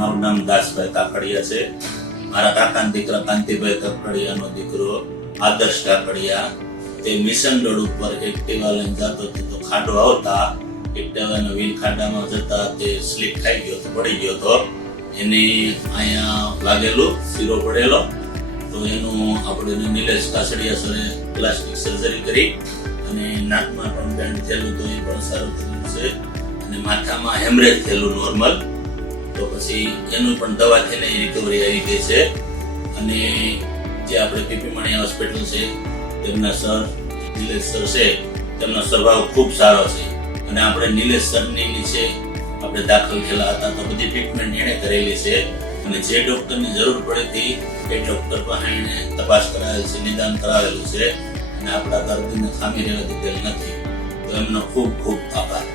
મારું નામ દાસભાઈ કાકડિયા છે. મારા કાકાના દીકરા કાંતિભાઈ કાકડિયાનો દીકરો આદર્શ કાકડિયા તે મિશન રોડ ઉપર એક્ટિવા લઈને જતો હતો તો ખાડો આવતા એક્ટિવાના વ્હીલ ખાડામાં જતા તે સ્લીપ ખાઈ ગયો હતો, પડી ગયો હતો. એની અહીંયા લાગેલું શીરો પડેલો તો એનું આપણે નિલેશ કાસડિયા સરે પ્લાસ્ટિક સર્જરી કરી અને નાકમાં પણ બેન્ડ થયેલું તો એ પણ સારું થયેલું છે અને માથામાં હેમરેજ થયેલું નોર્મલ. તો પછી એનું પણ દવા થઈને રિકવરી આવી ગઈ છે. અને જે આપણે પીપી મણી હોસ્પિટલ છે તેમના સર નિલેશ સર છે તેમનો સ્વભાવ ખૂબ સારો છે અને આપણે નિલેશ સરની નીચે આપણે દાખલ થયેલા હતા તો બધી ટ્રીટમેન્ટ એણે કરેલી છે અને જે ડોક્ટરની જરૂર પડતી એ ડોક્ટર પાસે એણે તપાસ કરાવેલ છે, નિદાન કરાવેલું છે અને આપણા દર્દીને ખામી રહેવા દીધેલ નથી. તો એમનો ખૂબ ખૂબ આભાર.